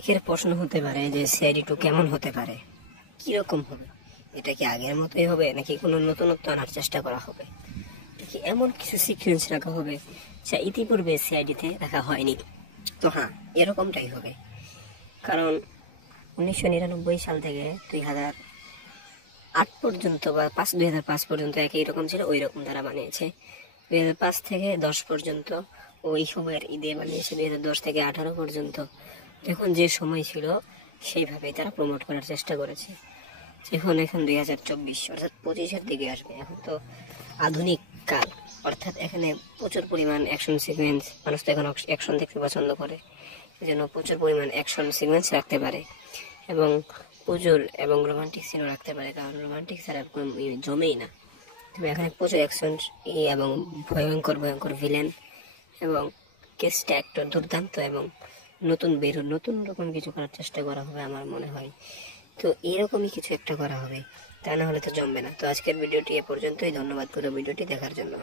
একের প্রশ্ন হতে পারে যে সিআইডি 2 কেমন হতে পারে, কিরকম হবে, এটা কি আগের মতোই হবে নাকি কোনো নতুনত্ব আনার চেষ্টা করা হবে, নাকি এমন কিছু সিকোয়েন্স রাখা হবে যা ইতিপূর্বে সিআইডিতে রাখা হয়নি। তো হ্যাঁ, এরকমটাই হবে। কারণ 1999 সাল থেকে 2008 পর্যন্ত বা 2005 পর্যন্ত একই রকম ছিল, ওই রকম তারা বানিয়েছে। 2005 থেকে 10 পর্যন্ত ওই সময়ের ঈদে বানিয়েছে। 2010 থেকে 18 পর্যন্ত এখন যে সময় ছিল সেইভাবেই তারা প্রমোট করার চেষ্টা করেছে। এখন 2024 অর্থাৎ 25-এর দিকে আসবে। এখন তো আধুনিক কাল, অর্থাৎ এখানে প্রচুর পরিমাণ অ্যাকশন সিকোয়েন্স, মানুষ তো এখন অ্যাকশন দেখতে পছন্দ করে, এই জন্য প্রচুর পরিমাণ অ্যাকশন সিকোয়েন্স রাখতে পারে এবং রোমান্টিক সিনও রাখতে পারে, কারণ রোমান্টিক ছাড়া কোনো জমেই না। তবে এখানে প্রচুর অ্যাকশন এবং ভয়ঙ্কর ভয়ঙ্কর ভিলেন এবং কেসটা একটা দুর্দান্ত এবং নতুন রকম কিছু করার চেষ্টা করা হবে আমার মনে হয়। তো এরকমই কিছু একটা করা হবে, তা না হলে তো জমবে না। তো আজকের ভিডিওটি এ পর্যন্তই। ধন্যবাদ পুরো ভিডিওটি দেখার জন্য।